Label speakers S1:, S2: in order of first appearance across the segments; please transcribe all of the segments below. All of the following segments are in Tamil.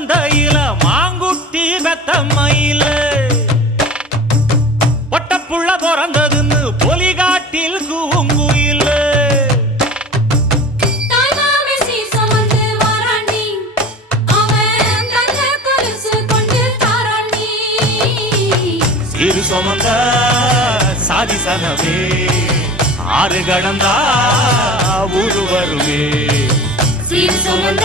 S1: மந்தையில மாங்குட்டி வெத்தம்மையில பொட்டப்புள்ள பிறந்ததுன்னு பொலிகாட்டில் கூங்குயில சிறு சுமந்த சாதி சனவே ஆறு கடந்தா ஊரு வருவே
S2: சீர் சுமந்த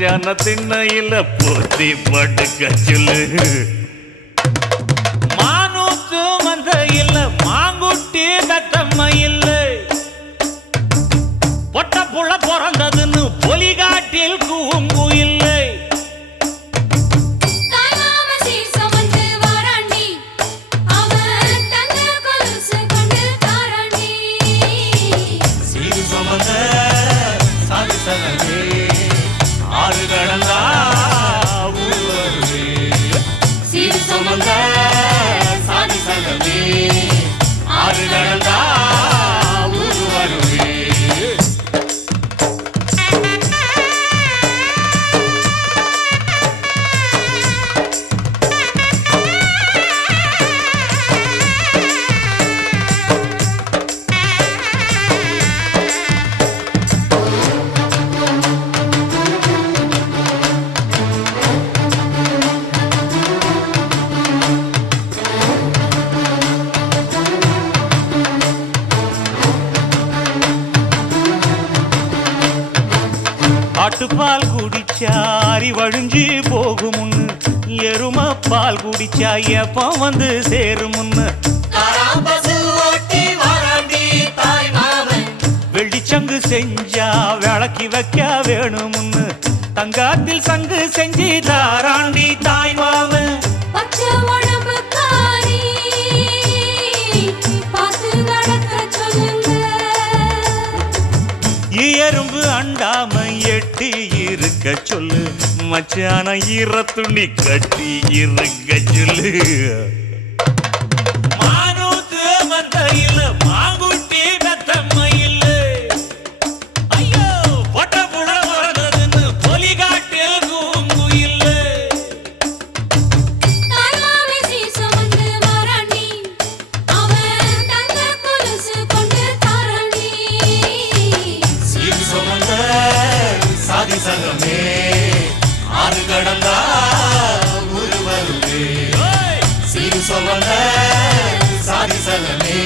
S1: மச்சான திண்ணையில போத்தி படுக்க சொல்லு. மானூத்து மந்த இல்ல மாங்குட்டி தத்தம்ம இல்ல. பொட்ட புள்ள பிறந்ததுன்னு பொலிகாட்டில் கூங்கு இல்லை.
S2: தாய்மாம சீர்
S1: ஆட்டுப்பால் குடிச்சா அரி வழிஞ்சி போகுமுன்னு. எரும பால் குடிச்சா எப்ப வந்து சேருமுன்னு. வெள்ளிச்சங்கு செஞ்சா விளக்கி வைக்க வேணுமுன்னு. தங்காத்தில் சங்கு செஞ்சு தாராண்டி தாய் மாமன் இருக்க சொல்லு மச்சான ஈர துணி கட்டி இருக்க சொல்லு. சாதி சங்கமே ஆறு கடந்தா ஊரு வருவே சீர் சுமந்த சாதி சங்கமே